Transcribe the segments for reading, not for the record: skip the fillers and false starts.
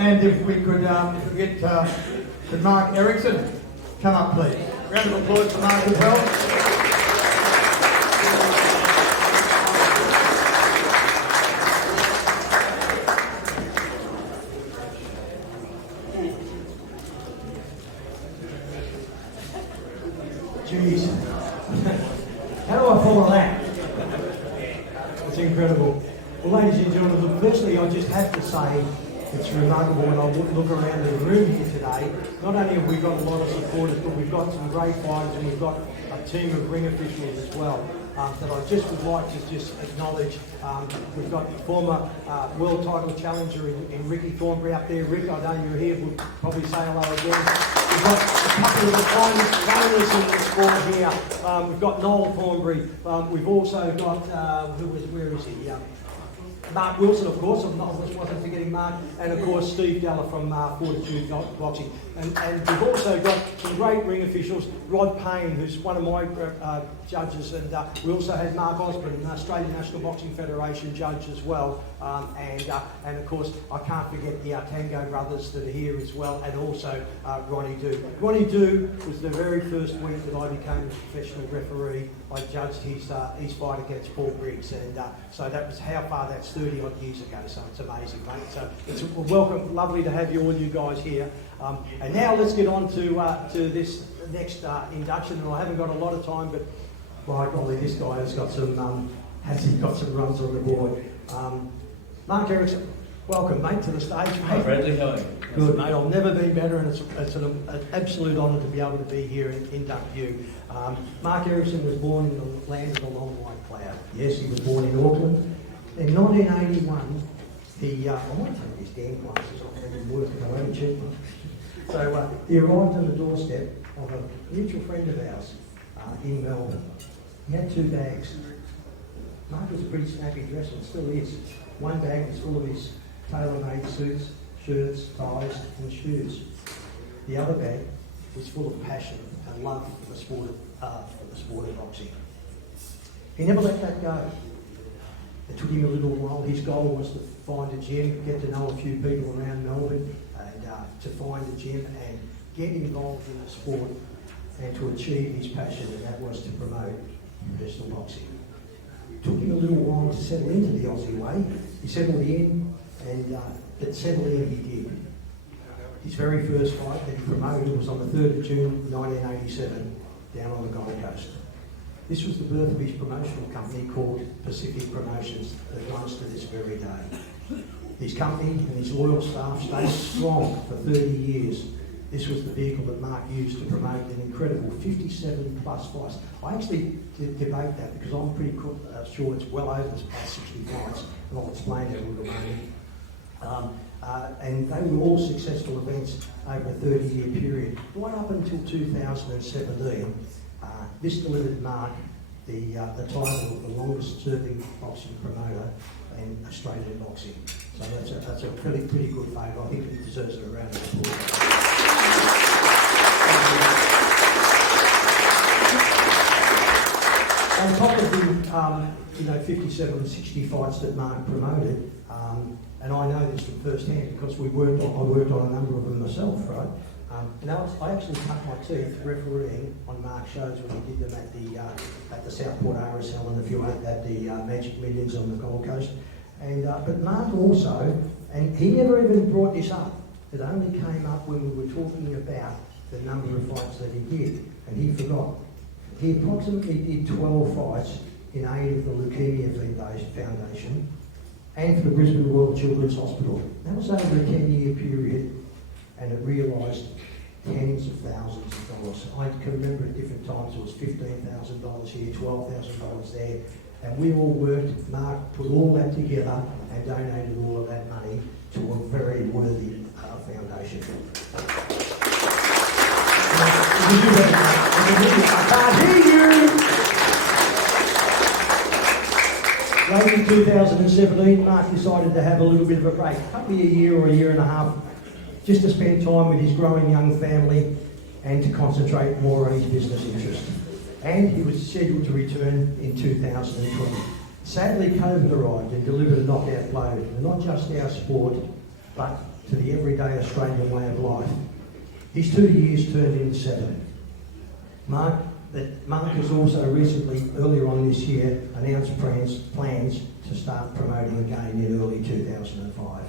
And if we could get Mark Ericksen come up, please. Round of applause for Mark as well. Jeez. How do I follow that? It's incredible. Well, ladies and gentlemen, look, firstly, I just have to say it's remarkable when I look around the room here today. Not only have we got a lot of supporters, but we've got some great fighters and we've got a team of ring officials as well. That I just would like to just acknowledge. We've got the former world title challenger in Ricky Thornberry up there. Rick, I know you're here, we'll probably say hello again. We've got a couple of the finest runners in the sport here. We've got Noel Thornberry. We've also got, where is he? Mark Wilson, of course, I wasn't forgetting Mark, and of course Steve Della from Fortitude Boxing. And we've also got some great ring officials, Rod Payne, who's one of my judges, and we also had Mark Osborne, an Australian National Boxing Federation judge as well, and of course I can't forget the Tango brothers that are here as well, and also Ronnie Doo. Ronnie Doo was the very first week that I became a professional referee. I judged his fight against Paul Briggs, and so that was how far that's 30 odd years ago, so it's amazing, mate. So it's welcome, lovely to have all you guys here. And now let's get on to this next induction, and I haven't got a lot of time, but by golly, this guy has got some runs on the board. Mark Ericksen, welcome, mate, to the stage, mate. Hi, Bradley, how are you? Good, mate. I've never been better, and it's an absolute honour to be able to be here in Inductee. Mark Ericksen was born in the land of the long white cloud. Yes, he was born in Auckland. In 1981, I might take these damn glasses off, they didn't work, and I won't check them. So he arrived on the doorstep of a mutual friend of ours in Melbourne. He had 2 bags. Mark was a pretty snappy dresser, and still is. One bag was full of his tailor-made suits, shirts, ties and shoes. The other bag was full of passion and love for the sport of boxing. He never let that go. It took him a little while. His goal was to find a gym, get to know a few people around Melbourne, and to find a gym and get involved in the sport and to achieve his passion, and that was to promote professional boxing. It took him a little while to settle into the Aussie way. He settled in, but settle in he did. His very first fight that he promoted was on the 3rd of June 1987 down on the Gold Coast. This was the birth of his promotional company called Pacific Promotions that runs to this very day. His company and his loyal staff stayed strong for 30 years. This was the vehicle that Mark used to promote an incredible 57 plus fights. I actually debate that because I'm pretty sure it's well over 60 fights, and I'll explain that in a moment. And they were all successful events over a 30-year period. Right up until 2017, this delivered Mark the title of the longest-serving boxing promoter in Australian boxing. So that's a pretty good favour. I think he deserves a round of applause. On top of the 57, 60 fights that Mark promoted, and I know this from first hand because I worked on a number of them myself, right? I actually cut my teeth refereeing on Mark's shows when he did them at the Southport RSL and a few at the Magic Millions on the Gold Coast. And but Mark also, and he never even brought this up. It only came up when we were talking about the number of fights that he did, and he forgot. He approximately did 12 fights in aid of the Leukemia Foundation and for the Brisbane Royal Children's Hospital. That was over a 10-year period, and it realised tens of thousands of dollars. I can remember at different times it was $15,000 here, $12,000 there, and we all worked. Mark put all that together and donated all of that money to a very worthy foundation. I can't hear you! Late in 2017, Mark decided to have a little bit of a break, probably a year or a year and a half, just to spend time with his growing young family and to concentrate more on his business interests. And he was scheduled to return in 2020. Sadly, COVID arrived and delivered a knockout blow, and not just our sport, but to the everyday Australian way of life. His 2 years turned into 7. Mark has also recently, earlier on this year, announced plans to start promoting again in early 2005.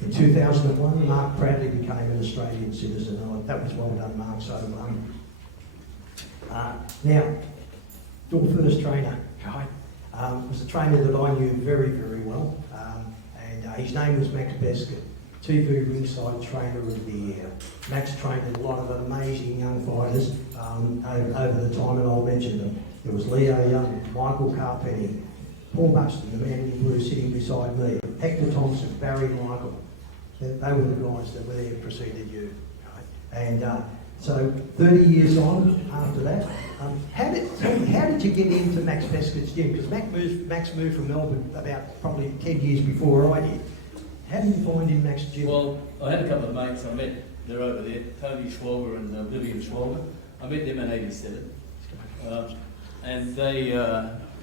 In 2001, Mark proudly became an Australian citizen. Oh, that was well done, Mark. So, now, your first trainer, Guy, was a trainer that I knew very, very well, and his name was Max Bescott, TV Ringside Trainer of the Year. Max trained a lot of amazing young fighters over the time, and I'll mention them. There was Leo Young, Michael Carpenny, Paul Buxton, the man in blue sitting beside me, Hector Thompson, Barry Michael. They were the guys that were there preceded you. Right? And so 30 years on after that, how did you get into Max Bescott's gym? Because Max moved from Melbourne about probably 10 years before I did. How did you find him Max's gym? Well, I had a couple of mates I met, they're over there, Tony Schwalber and Vivian Schwalber. I met them in '87. And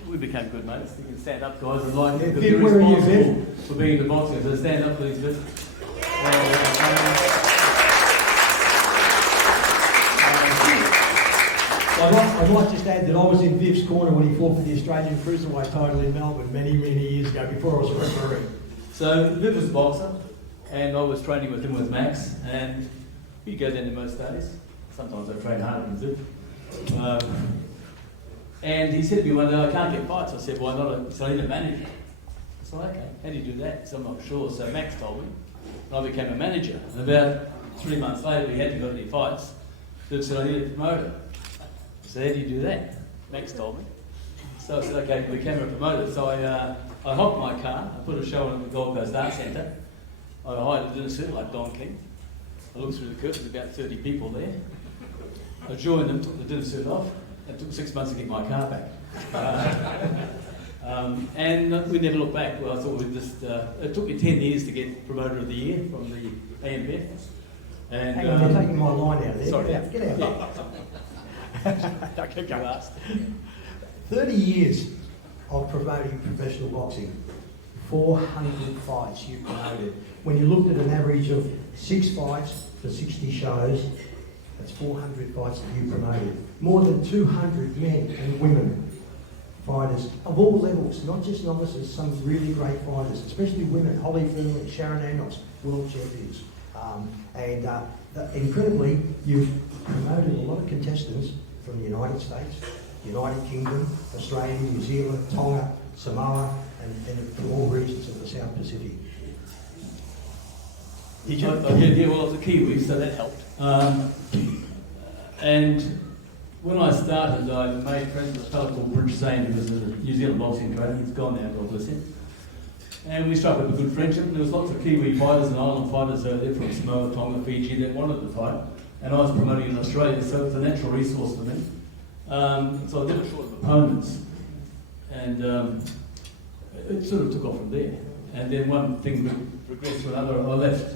we became good mates. You can stand up, guys, and like yeah, they're responsible for being the boxers. So stand up, please, Viv. I'd like just to add that I was in Viv's corner when he fought for the Australian Cruiserweight title in Melbourne many, many years ago, before I was a referee. So Viv was a boxer, and I was training with him with Max, and he'd go down there most days. Sometimes I train harder than Viv. And he said to me one day, I can't get fights. I said, why not? So I need a manager. I said, okay, how do you do that? So I'm not sure. So Max told me, and I became a manager. And about 3 months later, we hadn't got any fights. Viv said, I need a promoter. I said, how do you do that? Max told me. So I said, okay, we became a promoter. So I hopped my car, I put a show on at the Gold Coast Arts Centre. I hired a dinner suit like Don King. I looked through the curtains, about 30 people there. I joined them, took the dinner suit off. It took 6 months to get my car back. And we never looked back. Well, I thought we'd just, it took me 10 years to get Promoter of the Year from the AMPF. And, hang on, you're taking my line out of there. Sorry. Get out. Don't keep going last. 30 years of promoting professional boxing, 400 fights you promoted. When you looked at an average of 6 fights for 60 shows, that's 400 fights that you promoted. More than 200 men and women fighters of all levels, not just novices, some really great fighters, especially women. Holly Furley, Sharon Amos, world champions. Incredibly, you've promoted a lot of contestants from the United States, United Kingdom, Australia, New Zealand, Tonga, Samoa, and from all regions of the South Pacific. Did you? Yeah, well, I was a Kiwi, so that helped. And when I started, I made friends with a fellow called Bruce Zane, who was a New Zealand boxing trainer. He's gone now, God bless him. And we struck up a good friendship, and there was lots of Kiwi fighters and island fighters over there from Samoa, Tonga, Fiji that wanted to fight. And I was promoting in Australia, so it was a natural resource for me. So I never short of opponents. And it sort of took off from there. And then one thing progressed to another. I left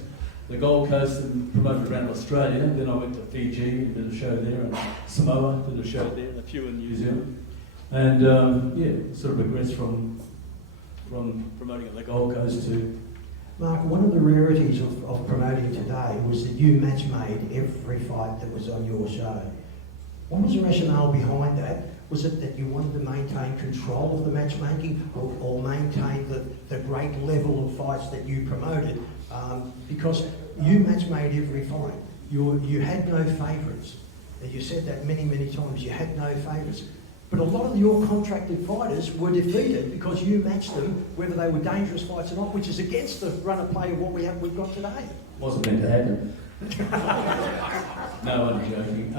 the Gold Coast and promoted around Australia. Then I went to Fiji and did a show there, and Samoa did a show there, and a few in New Zealand. And yeah, sort of progressed from promoting at the Gold Coast to... Mark, one of the rarities of promoting today was that you match made every fight that was on your show. What was the rationale behind that? Was it that you wanted to maintain control of the matchmaking or maintain the great level of fights that you promoted? Because you match made every fight. You had no favourites. You said that many, many times. You had no favourites. But a lot of your contracted fighters were defeated because you matched them, whether they were dangerous fights or not, which is against the run of play of what we've got today. Wasn't meant to happen. No, I'm joking.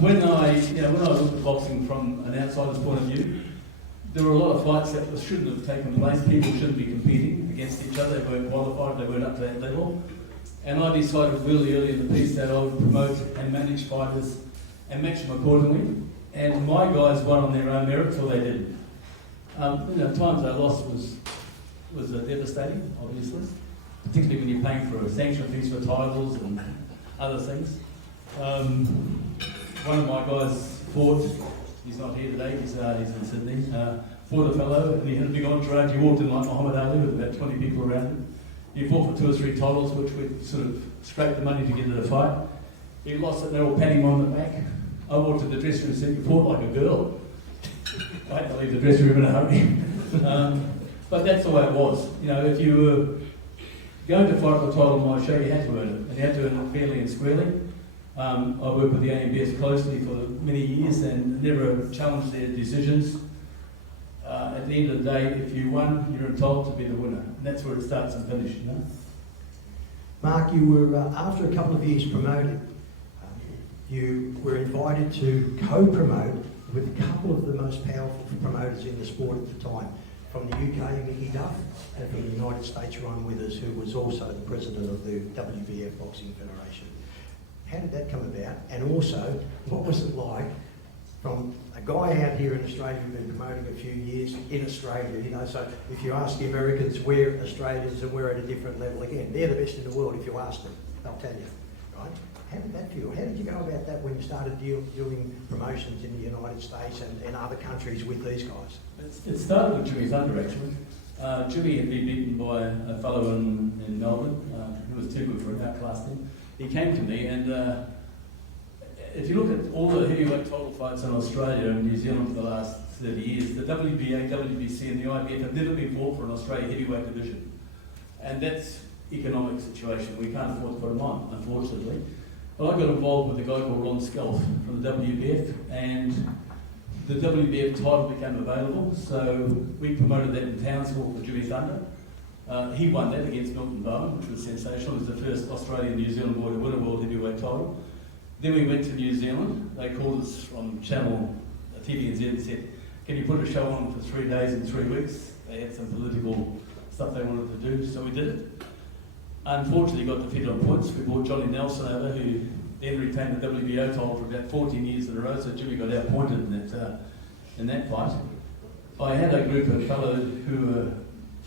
When I looked at boxing from an outsider's point of view, there were a lot of fights that shouldn't have taken place. People shouldn't be competing against each other. They weren't qualified. They weren't up to that level. And I decided really early in the piece that I would promote and manage fighters and match them accordingly. And my guys won on their own merits, or they didn't. Times they lost was devastating, obviously, particularly when you're paying for sanction fees for titles and other things. One of my guys fought. He's not here today. He's in Sydney. Fought a fellow, and he had a big entourage. He walked in like Muhammad Ali with about 20 people around him, He fought for 2 or 3 titles, which would sort of scrape the money to get into the fight. He lost it, and they all patting him on the back. I walked to the dressing room and said, "You fought like a girl." I had to leave the dressing room in a hurry. But that's the way it was. You know, if you were going to fight for a title on my show, you had to earn it, and you had to earn it fairly and squarely. I worked with the AMBS closely for many years and never challenged their decisions. At the end of the day, if you won, you're entitled to be the winner. And that's where it starts and finishes, you know? Mark, you were, after a couple of years promoted, you were invited to co-promote with a couple of the most powerful promoters in the sport at the time. From the UK, Mickey Duff, and from the United States, Ron Withers, who was also the president of the WBF Boxing Federation. How did that come about? And also, what was it like from a guy out here in Australia who'd been promoting a few years in Australia, you know, so if you ask the Americans, we're Australians and we're at a different level again. They're the best in the world if you ask them, they'll tell you, right? How did that feel? How did you go about that when you started doing promotions in the United States and other countries with these guys? It started with Jimmy Thunder, actually. Jimmy had been beaten by a fellow in Melbourne who was too good for him, outclassed him. He came to me, and if you look at all the heavyweight title fights in Australia and New Zealand for the last 30 years, the WBA, WBC and the IBF have never been fought for an Australian heavyweight division. And that's economic situation. We can't afford to put them on, unfortunately. But I got involved with a guy called Ron Skelf from the WBF, and the WBF title became available, so we promoted that in Townsville for Jimmy Thunder. He won that against Milton Bowen, which was sensational. He was the first Australian New Zealand boy to win a world heavyweight title. Then we went to New Zealand. They called us from Channel TVNZ and said, "Can you put a show on for 3 days and 3 weeks?" They had some political stuff they wanted to do, so we did it. Unfortunately, got defeated on points. We brought Johnny Nelson over, who then retained the WBO title for about 14 years in a row, so Jimmy got outpointed in that fight. I had a group of fellows who were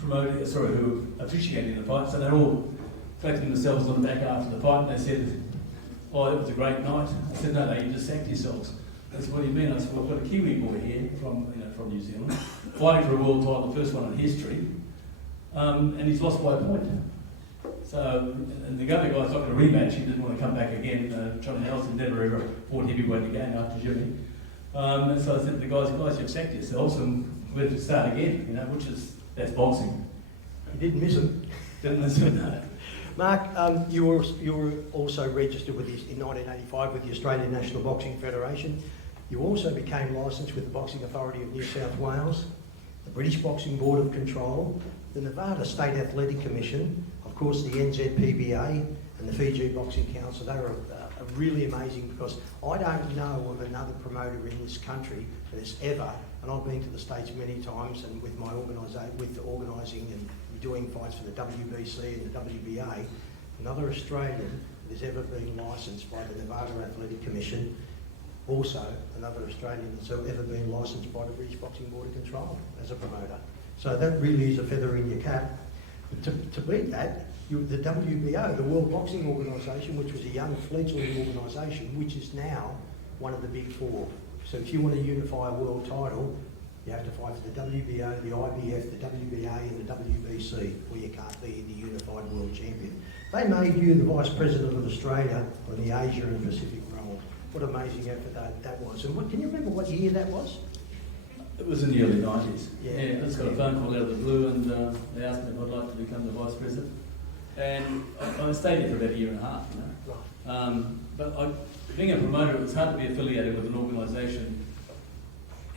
who were officiating the fight, so they're all clapping themselves on the back after the fight, and they said, "Oh, it was a great night." I said, "No, you just sacked yourselves." They said, "What do you mean?" I said, "Well, I've got a Kiwi boy here from New Zealand, fighting for a world title, the first one in history, and he's lost by a point." So, and the other guy's not going to rematch. He didn't want to come back again. Johnny Nelson never ever fought heavyweight again after Jimmy. And so I said to the guys, "You've sacked yourselves, and we have to start again." You know, that's boxing. You didn't miss him. Didn't miss him, no. Mark, you were also registered in 1985 with the Australian National Boxing Federation. You also became licensed with the Boxing Authority of New South Wales, the British Boxing Board of Control, the Nevada State Athletic Commission, of course the NZPBA and the Fiji Boxing Council. They were really amazing, because I don't know of another promoter in this country that has ever, and I've been to the States many times and with my organising and doing fights for the WBC and the WBA, another Australian that has ever been licensed by the Nevada Athletic Commission, also another Australian that's ever been licensed by the British Boxing Board of Control as a promoter. So that really is a feather in your cap. To beat that, the WBO, the World Boxing Organisation, which was a young fledgling organisation, which is now one of the big four. So if you want to unify a world title, you have to fight for the WBO, the IBF, the WBA and the WBC, or you can't be the unified world champion. They made you the Vice President of Australia on the Asia and Pacific role. What an amazing effort that was. And can you remember what year that was? It was in the early 90s. Yeah. I just got a phone call out of the blue, and they asked me if I'd like to become the Vice President. And I stayed there for about a year and a half, you know. Right. But being a promoter, it was hard to be affiliated with an organisation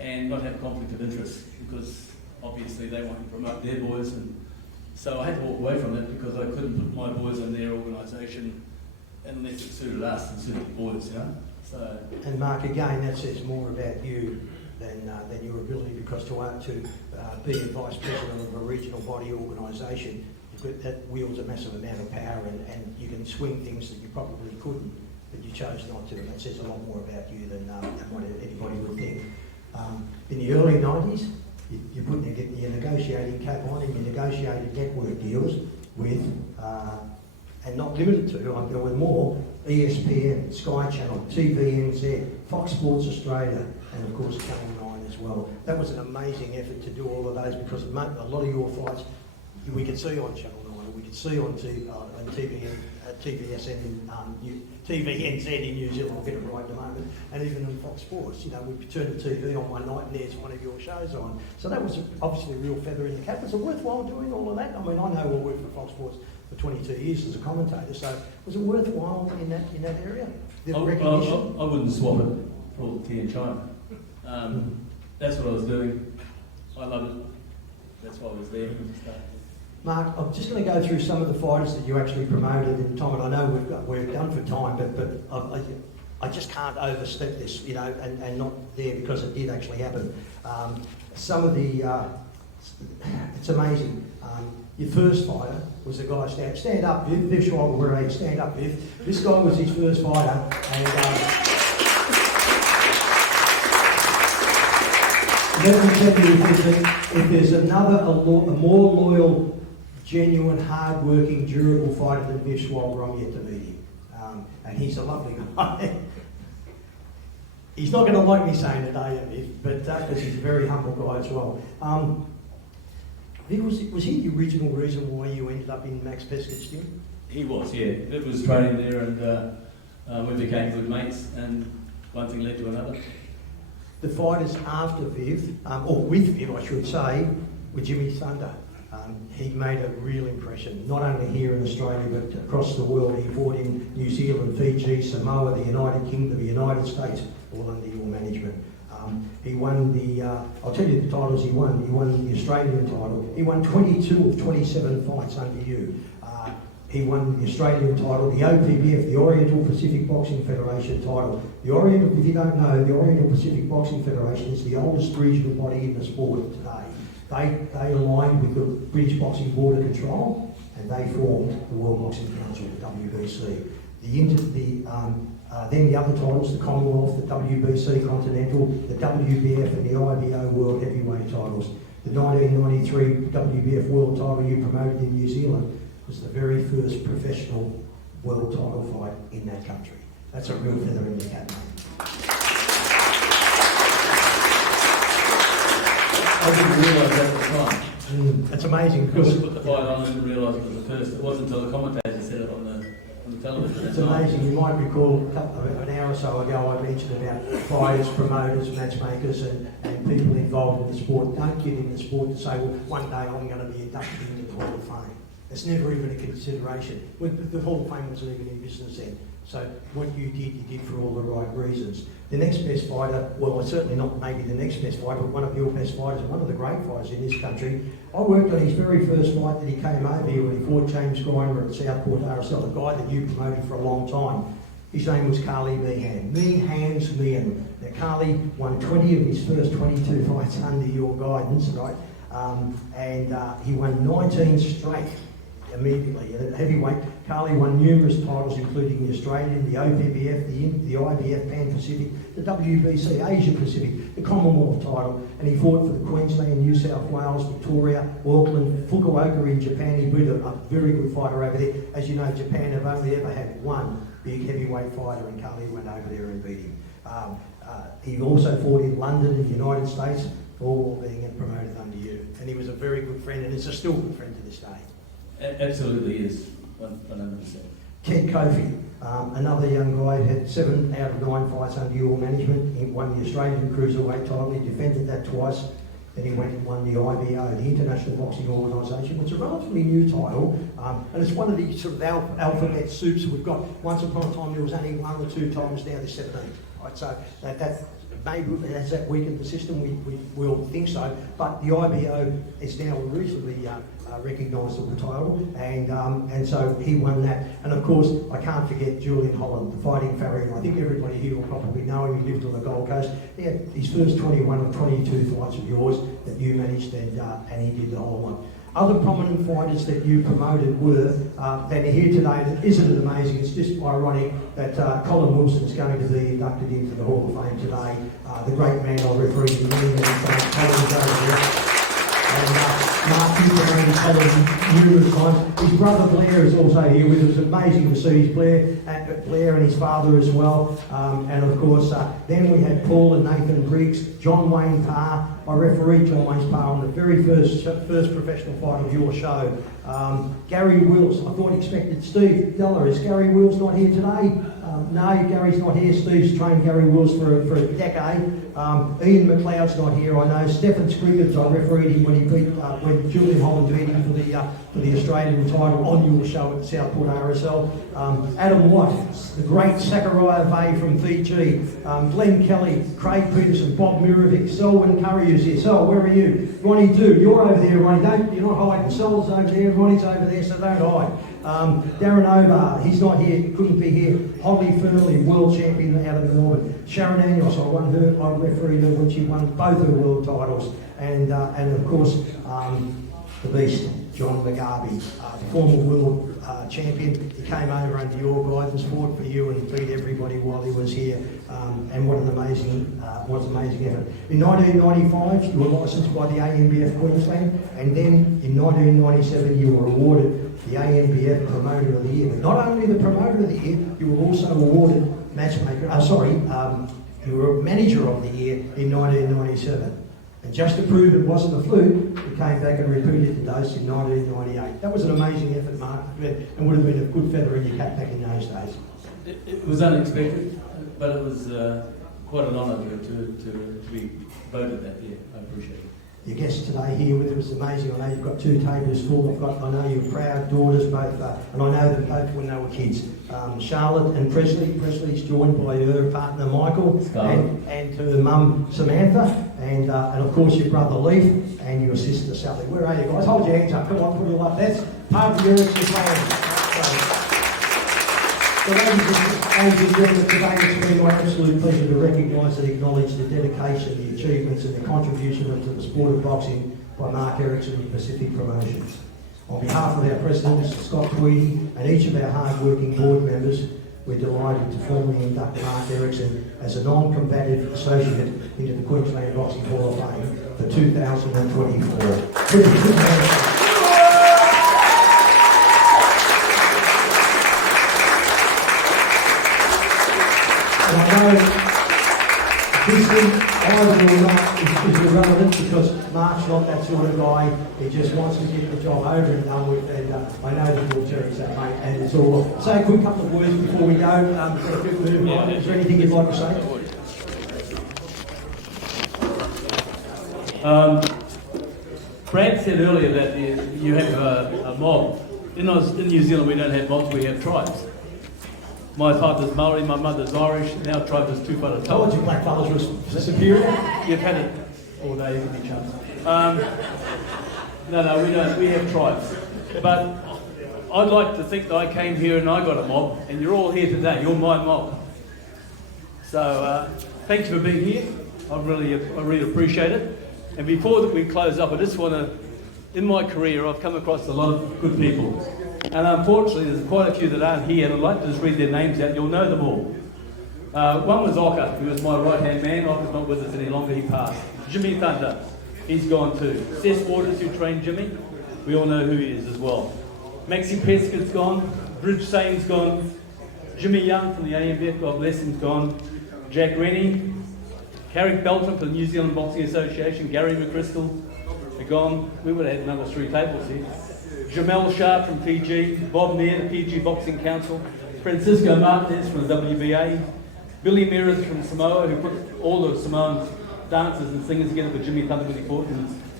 and not have conflict of interest, because obviously they want to promote their boys, and so I had to walk away from it because I couldn't put my boys in their organisation unless it suited us and suited the boys, you know. So. And Mark, again, that says more about you than your ability, because to be a vice president of a regional body organisation, that wields a massive amount of power, and you can swing things that you probably couldn't, but you chose not to, and that says a lot more about you than what anybody would think. In the early 90s, you put your negotiating cap on and you negotiated network deals with, and not limited to, there were more, ESPN, Sky Channel, TVNZ, Fox Sports Australia, and of course Channel 9 as well. That was an amazing effort to do all of those, because a lot of your fights we could see on Channel 9, or we you'd see on TVSN TVNZ in New Zealand, I'll get it right in a moment, and even on Fox Sports, you know, we'd turn the TV on one night and there's one of your shows on. So that was obviously a real feather in the cap. Was it worthwhile doing all of that? I mean, I know I worked for Fox Sports for 22 years as a commentator, so was it worthwhile in that area? The recognition? I wouldn't swap it for all the tea in China. That's what I was doing. I loved it. That's why I was there. Mark, I'm just going to go through some of the fighters that you actually promoted in time, and I know we're done for time, but I just can't overstep this, you know, and not there because it did actually happen. Some of the, it's amazing. Your first fighter was a guy, stand up, Viv Schweiger, where are you? Stand up, Viv. This guy was his first fighter, and let me tell you, if there's a more loyal, genuine, hard-working, durable fighter than Viv Schweiger, I'm yet to meet him. And he's a lovely guy. He's not going to like me saying it, Viv? But because he's a very humble guy as well. Viv, was he the original reason why you ended up in Max Peskett's gym? He was, yeah. It was training there, and we became good mates, and one thing led to another. The fighters after Viv, or with Viv, I should say, were Jimmy Thunder. He made a real impression, not only here in Australia, but across the world. He fought in New Zealand, Fiji, Samoa, the United Kingdom, the United States, all under your management. He won the, I'll tell you the titles he won. He won the Australian title. He won 22 of 27 fights under you. He won the Australian title, the OPBF, the Oriental Pacific Boxing Federation title. The Oriental, if you don't know, the Oriental Pacific Boxing Federation is the oldest regional body in the sport today. They aligned with the British Boxing Board of Control, and they formed the World Boxing Council, the WBC. Then the other titles, the Commonwealth, the WBC Continental, the WBF and the IBO World Heavyweight titles. The 1993 WBF World title you promoted in New Zealand was the very first professional world title fight in that country. That's a real feather in the cap. I didn't realise that at the time. That's amazing Because because we put the fight on, I didn't realise it was the first. It wasn't until the commentator said it on the television. it's amazing. You might recall an hour or so ago I mentioned about fighters, promoters, matchmakers and people involved in the sport. Don't get in the sport to say, well, one day I'm going to be inducted into the Hall of Fame. It's never even a consideration. The Hall of Fame wasn't even in business then. So what you did for all the right reasons. The next best fighter, well, certainly not maybe the next best fighter, but one of your best fighters, one of the great fighters in this country. I worked on his very first fight that he came over here when he fought James Grimer at Southport RSL, a guy that you promoted for a long time. His name was Carly Meehan. Meehan's Meehan. Now, Carly won 20 of his first 22 fights under your guidance, right? He won 19 straight. Immediately. At heavyweight, Carly won numerous titles including the Australian, the OPBF, the IBF Pan-Pacific, the WBC Asia Pacific, the Commonwealth title, and he fought for the Queensland, New South Wales, Victoria, Auckland, Fukuoka in Japan. He beat a very good fighter over there. As you know, Japan have only ever had one big heavyweight fighter, and Carly went over there and beat him. He also fought in London in the United States, all being promoted under you. And he was a very good friend, and is a still good friend to this day. Absolutely is, 100%. Ted Kofi, another young guy, had 7 out of 9 fights under your management. He won the Australian Cruiserweight title, he defended that twice. Then he went and won the IBO, the International Boxing Organisation, which is a relatively new title, and it's one of the sort of alphabet soups we've got. Once upon a time there was only 1 or 2 titles, now there's 17. Right, so that maybe has that weakened the system, we all think so, but the IBO is now a reasonably recognisable title, and so he won that. And of course, I can't forget Julian Holland, the fighting farrier. I think everybody here will probably know him. He lived on the Gold Coast. He had his first 21 of 22 fights of yours that you managed, and he did the whole one. Other prominent fighters that you promoted were, that are here today. Isn't it amazing? It's just ironic that Colin Wilson is going to be inducted into the Hall of Fame today. The great man I refereed to many times, Colin is over there. And Mark, you've had numerous times. His brother Blair is also here with us. Amazing to see his Blair and his father as well. And of course, then we had Paul and Nathan Briggs, John Wayne Parr. I refereed John Wayne Parr on the very first professional fight of your show. Gary Wills, I thought expected Steve Deller. Is Gary Wills not here today? No, Gary's not here. Steve's trained Gary Wills for a decade. Ian McLeod's not here, I know. Stephen Scriggins, I refereed him when he beat when Julian Holland beat him for the Australian title on your show at Southport RSL. Adam White, the great Sakurai Bay from Fiji. Glenn Kelly, Craig Peterson, Bob Mirovic, Selwyn Curry is here. Sel, where are you? Ronnie Do, you're over there, Ronnie. You're not hiding. Sel's over there, Ronnie's over there, so don't hide. Darren Ovar, he's not here, couldn't be here. Holly Fernley, world champion out of Melbourne. Sharon Anios, I refereed her when she won both her world titles. And of course, the beast, John McGarvey, former world champion. He came over under your guidance, fought for you and beat everybody while he was here. And what an amazing effort. In 1995, you were licensed by the ANBF Queensland, and then in 1997, you were awarded the ANBF Promoter of the Year. But not only the Promoter of the Year, you were also awarded you were Manager of the Year in 1997. And just to prove it wasn't a fluke, you came back and repeated the dose in 1998. That was an amazing effort, Mark, and would have been a good feather in your cap back in those days. It was unexpected, but it was quite an honour to be voted that year. I appreciate it. Your guests today here with us is amazing. I know you've got 2 tables full. I know you're proud daughters both, and I know them both when they were kids. Charlotte and Presley. Presley's joined by her partner Michael and her mum Samantha, and of course your brother Leif and your sister Sally. Where are you guys? Hold your hands up. Come on, put it up. That's part of the Ericksen family. So ladies and gentlemen, today it's been my absolute pleasure to recognise and acknowledge the dedication, the achievements and the contribution to the sport of boxing by Mark Ericksen of Pacific Promotions. On behalf of our President, Mr. Scott Tweedy, and each of our hard-working board members, we're delighted to formally induct Mark Ericksen as a non-combative associate into the Queensland Boxing Hall of Fame for 2024. And I know this thing, either or not, is irrelevant because Mark's not that sort of guy. He just wants to get the job over and done with, and I know that we'll cherish that, mate. And it's all. Say a quick couple of words before we go. Is there anything you'd like to say? Brad said earlier that you have a mob. In New Zealand, we don't have mobs, we have tribes. My father's Maori, my mother's Irish, and our tribe is two-footed. Told you black fellas were superior. You've had it all day, you can be chumps. No, we don't. We have tribes. But I'd like to think that I came here and I got a mob, and you're all here today. You're my mob. So thanks for being here. I really appreciate it. And before we close up, I just want to, in my career, I've come across a lot of good people. And unfortunately, there's quite a few that aren't here, and I'd like to just read their names out. You'll know them all. One was Oka, who was my right-hand man. Oka's not with us any longer, he passed. Jimmy Thunder, he's gone too. Seth Waters, who trained Jimmy, we all know who he is as well. Maxi Peskett's gone. Bridge Sane's gone. Jimmy Young from the AMBF, God bless him, gone. Jack Rennie. Carrick Belton from the New Zealand Boxing Association. Gary McChrystal, they're gone. We would have had another 3 tables here. Jamel Shah from Fiji, Bob Nair, the Fiji Boxing Council, Francisco Martinez from the WBA, Billy Mears from Samoa, who put all the Samoan dancers and singers together for Jimmy Thunder when he fought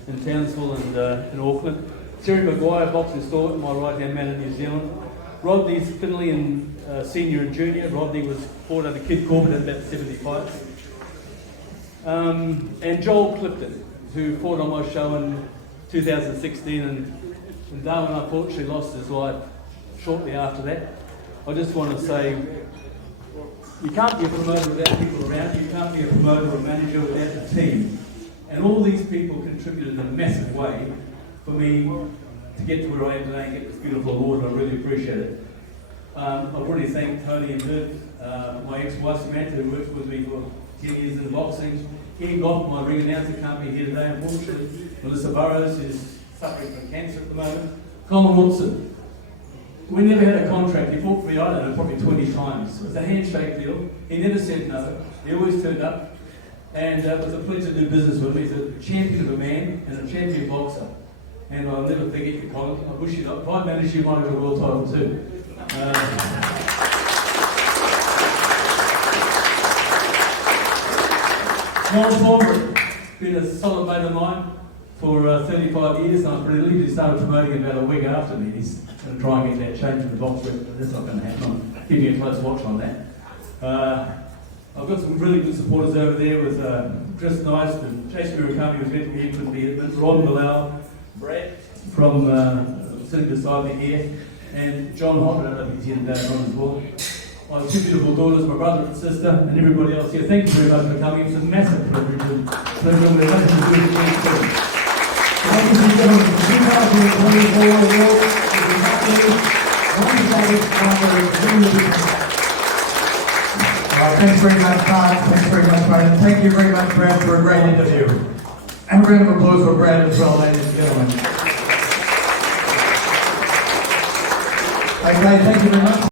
in Townsville and in Auckland. Terry Maguire, boxing stalwart, my right-hand man in New Zealand. Rodney Finley, in senior and junior. Rodney was fought under Kid Corbett at about 70 fights. And Joel Clifton, who fought on my show in 2016 and Darwin unfortunately lost his life shortly after that. I just want to say, you can't be a promoter without people around you. You can't be a promoter or manager without a team. And all these people contributed in a massive way for me to get to where I am today and get this beautiful award, and I really appreciate it. I've already thanked Tony and Bert, my ex-wife Samantha, who worked with me for 10 years in boxing. Ian Goff, my ring announcer, can't be here today, unfortunately. Melissa Burrows, who's suffering from cancer at the moment. Colin Wilson. We never had a contract. He fought for me, I don't know, probably 20 times. It was a handshake deal. He never said no. He always turned up. And it was a pleasure to do business with him. He's a champion of a man and a champion boxer. And I'll never forget you, Colin. I wish you luck. If I managed, you might have a world title too. Morris Thornbury, been a solid mate of mine for 35 years, and I believe he started promoting him about a week after me. He's going to try and get that change in the box rep, but that's not going to happen. I'm keeping a close watch on that. I've got some really good supporters over there with Chris Nice and Chase Murakami was meant to be here, couldn't be here, Ron Bilal, Brad from sitting beside me here, and John Hopper, I don't know if he's here today, Ron as well. My two beautiful daughters, my brother and sister, and everybody else here. Thank you very much for coming. It's a massive privilege. And we're nothing to do with it. Ladies and gentlemen, the 2024 award Thanks very much, Mark. Thanks very much, Brad. Thank you very much, Brad, for a great interview. And a round of applause for Brad as well, ladies and gentlemen. Okay, thank you very much.